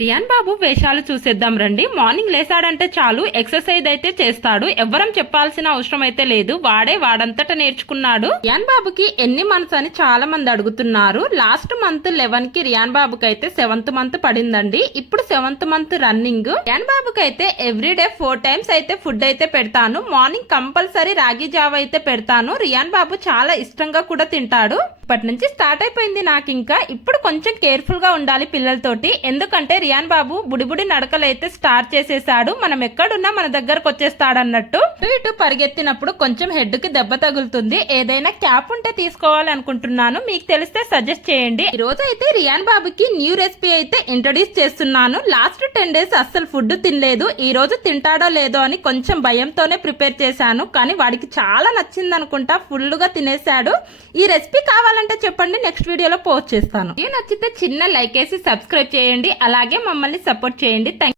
Rayon బాబు వేషాలు చూసేద్దాం రండి. మార్నింగ్ లేసాడంటే చాలు. ఎక్సర్సైజ్ అయితే చేస్తాడు. ఎవ్వరం చెప్పాల్సిన అవసరం అయితే లేదు. వాడే వాడంతట నేర్చుకున్నాడు. రియాన్ బాబుకి ఎన్ని మంత్స్ అని చాలా మంది అడుగుతున్నారు. లాస్ట్ మంత్ లెవెన్కి రియాన్ బాబుకి అయితే సెవెంత్ మంత్ పడిందండి. ఇప్పుడు సెవెంత్ మంత్ రన్నింగ్ రియాన్ బాబుకి అయితే ఎవ్రీ డే ఫోర్ టైమ్స్ అయితే ఫుడ్ అయితే పెడతాను. మార్నింగ్ కంపల్సరీ రాగి జావ అయితే పెడతాను. రియాన్ బాబు చాలా ఇష్టంగా కూడా తింటాడు. ఇప్పటి నుంచి స్టార్ట్ అయిపోయింది నాకు ఇంకా. ఇప్పుడు కొంచెం కేర్ఫుల్గా ఉండాలి పిల్లలతోటి. ఎందుకంటే రియాన్ బాబు బుడిబుడి నడకలు అయితే స్టార్ట్ చేసేసాడు. మనం ఎక్కడున్నా మన దగ్గరకు వచ్చేస్తాడు అన్నట్టు ఇటు ఇటు పరిగెత్తినప్పుడు కొంచెం హెడ్కి దెబ్బ తగులుతుంది. ఏదైనా క్యాప్ ఉంటే తీసుకోవాలి అనుకుంటున్నాను మీకు తెలిస్తే సజెస్ట్ చేయండి. ఈ రోజు అయితే రియాన్ బాబుకి న్యూ రెసిపీ అయితే ఇంట్రడ్యూస్ చేస్తున్నాను. లాస్ట్ టెన్ డేస్ అస్సలు ఫుడ్ తినలేదు. ఈ రోజు తింటాడో లేదో అని కొంచెం భయంతోనే ప్రిపేర్ చేశాను. కానీ వాడికి చాలా నచ్చింది అనుకుంటా ఫుల్గా తినేశాడు. ఈ రెసిపీ కావాలంటే చెప్పండి నెక్స్ట్ వీడియోలో పోస్ట్ చేస్తాను. ఇది నచ్చితే చిన్న లైక్ వేసి సబ్స్క్రైబ్ చేయండి అలాగే మమ్మల్ని సపోర్ట్ చేయండి. థ్యాంక్